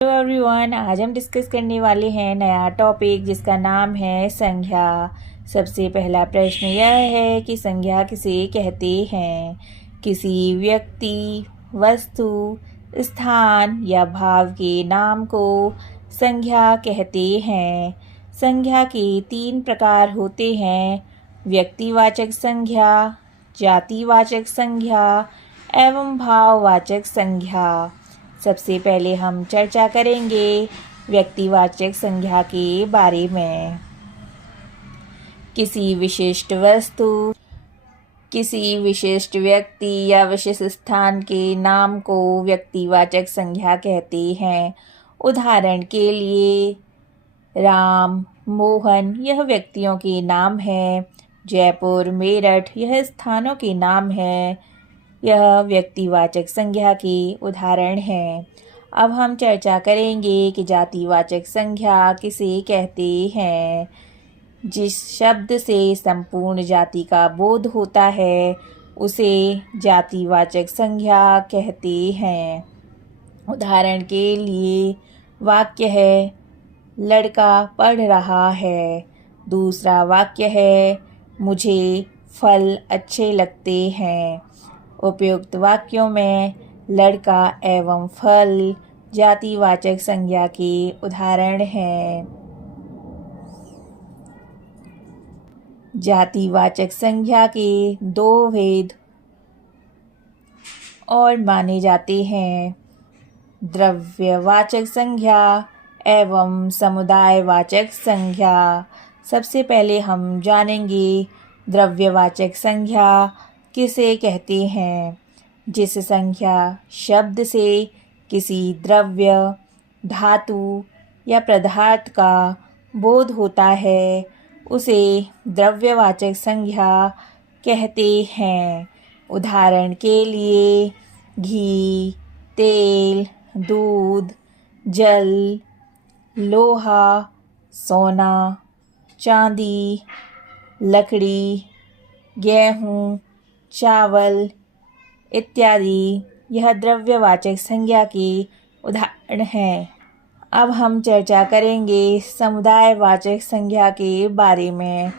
Hello everyone, आज हम discuss करने वाले हैं नया टॉपिक जिसका नाम है संज्ञा। सबसे पहला प्रश्न यह है कि संज्ञा किसे कहते हैं। किसी व्यक्ति, वस्तु, स्थान या भाव के नाम को संज्ञा कहते हैं। संज्ञा के 3 प्रकार होते हैं: व्यक्तिवाचक संज्ञा, जातिवाचक संज्ञा एवं भाववाचक संज्ञा। सबसे पहले हम चर्चा करेंगे व्यक्तिवाचक संज्ञा के बारे में। किसी विशिष्ट वस्तु, किसी विशिष्ट व्यक्ति या विशिष्ट स्थान के नाम को व्यक्तिवाचक संज्ञा कहते हैं। उदाहरण के लिए राम, मोहन यह व्यक्तियों के नाम हैं। जयपुर, मेरठ यह स्थानों के नाम हैं। यह व्यक्तिवाचक संज्ञा के उदाहरण हैं। अब हम चर्चा करेंगे कि जातिवाचक संज्ञा किसे कहते हैं। जिस शब्द से संपूर्ण जाति का बोध होता है उसे जातिवाचक संज्ञा कहते हैं। उदाहरण के लिए वाक्य है लड़का पढ़ रहा है। दूसरा वाक्य है मुझे फल अच्छे लगते हैं। उपयुक्त वाक्यों में लड़का एवं फल जातिवाचक संज्ञा के उदाहरण हैं। जातिवाचक संज्ञा के 2 भेद और माने जाते हैं: द्रव्यवाचक संज्ञा एवं समुदायवाचक संज्ञा। सबसे पहले हम जानेंगे द्रव्यवाचक संज्ञा किसे कहते हैं। जिस संज्ञा शब्द से किसी द्रव्य, धातु या पदार्थ का बोध होता है उसे द्रव्यवाचक संज्ञा कहते हैं। उदाहरण के लिए घी, तेल, दूध, जल, लोहा, सोना, चांदी, लकड़ी, गेहूँ, चावल इत्यादि यह द्रव्यवाचक संज्ञा के उदाहरण हैं। अब हम चर्चा करेंगे समुदायवाचक संज्ञा के बारे में।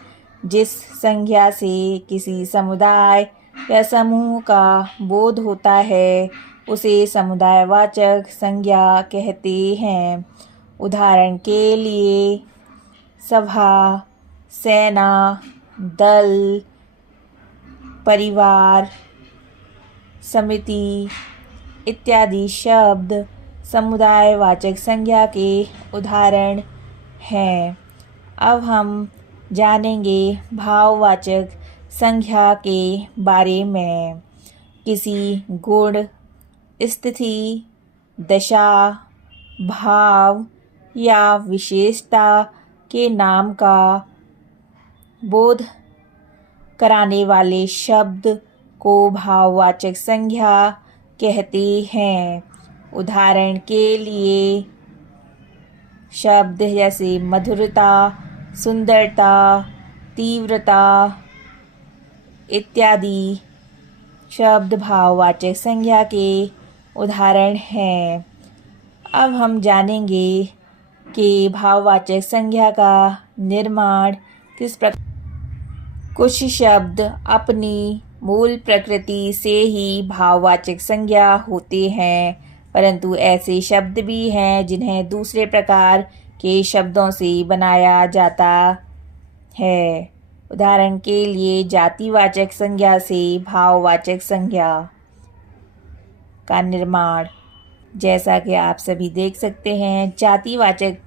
जिस संज्ञा से किसी समुदाय या समूह का बोध होता है उसे समुदायवाचक संज्ञा कहते हैं। उदाहरण के लिए सभा, सेना, दल, परिवार, समिति इत्यादि शब्द समुदायवाचक संज्ञा के उदाहरण हैं। अब हम जानेंगे भाववाचक संज्ञा के बारे में। किसी गुण, स्थिति, दशा, भाव या विशेषता के नाम का बोध कराने वाले शब्द को भाववाचक संज्ञा कहते हैं। उदाहरण के लिए शब्द जैसे मधुरता, सुंदरता, तीव्रता इत्यादि शब्द भाववाचक संज्ञा के उदाहरण हैं। अब हम जानेंगे कि भाववाचक संज्ञा का निर्माण किस प्रकार। कुछ शब्द अपनी मूल प्रकृति से ही भाववाचक संज्ञा होते हैं, परंतु ऐसे शब्द भी हैं जिन्हें दूसरे प्रकार के शब्दों से बनाया जाता है। उदाहरण के लिए जातिवाचक संज्ञा से भाववाचक संज्ञा का निर्माण, जैसा कि आप सभी देख सकते हैं। जातिवाचक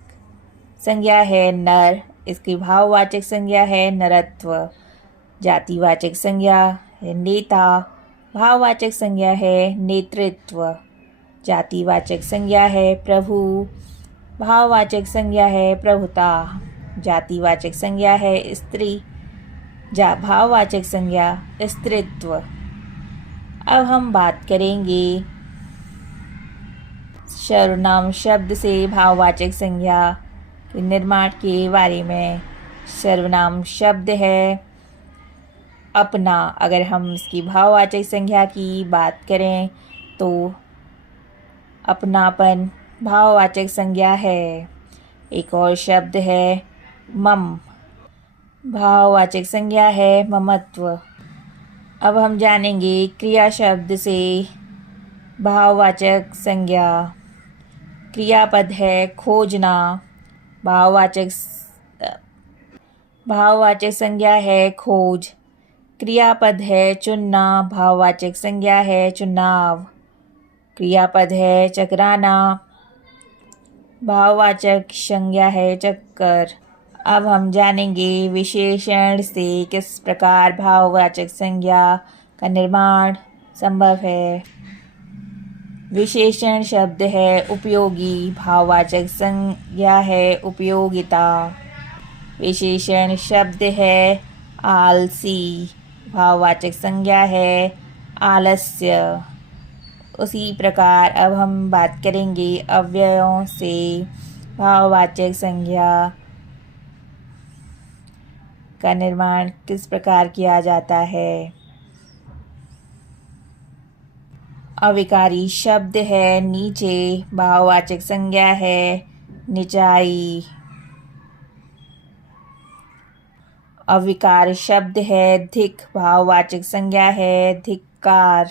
संज्ञा है नर, इसकी भाववाचक संज्ञा है नरत्व। जातिवाचक संज्ञा है नेता, भाववाचक संज्ञा है नेतृत्व। जातिवाचक संज्ञा है प्रभु, भाववाचक संज्ञा है प्रभुता। जातिवाचक संज्ञा है स्त्री, भाववाचक संज्ञा स्त्रीत्व। अब हम बात करेंगे सर्वनाम शब्द से भाववाचक संज्ञा के निर्माण के बारे में। सर्वनाम शब्द है अपना। अगर हम इसकी भाववाचक संज्ञा की बात करें तो अपनापन, भाववाचक संज्ञा है। एक और शब्द है मम, भाववाचक संज्ञा है ममत्व। अब हम जानेंगे क्रिया शब्द से भाववाचक संज्ञा। क्रियापद है खोजना, भाववाचक संज्ञा है खोज। क्रियापद है चुनना, भाववाचक संज्ञा है चुनाव। क्रियापद है चकराना, भाववाचक संज्ञा है चक्कर। अब हम जानेंगे विशेषण से किस प्रकार भाववाचक संज्ञा का निर्माण संभव है। विशेषण शब्द है उपयोगी, भाववाचक संज्ञा है उपयोगिता। विशेषण शब्द है आलसी, भाववाचक संज्ञा है आलस्य। उसी प्रकार अब हम बात करेंगे अव्ययों से भाववाचक संज्ञा का निर्माण किस प्रकार किया जाता है। अविकारी शब्द है नीचे, भाववाचक संज्ञा है निचाई। अविकार शब्द है धिक, भाववाचक संज्ञा है धिक्कार।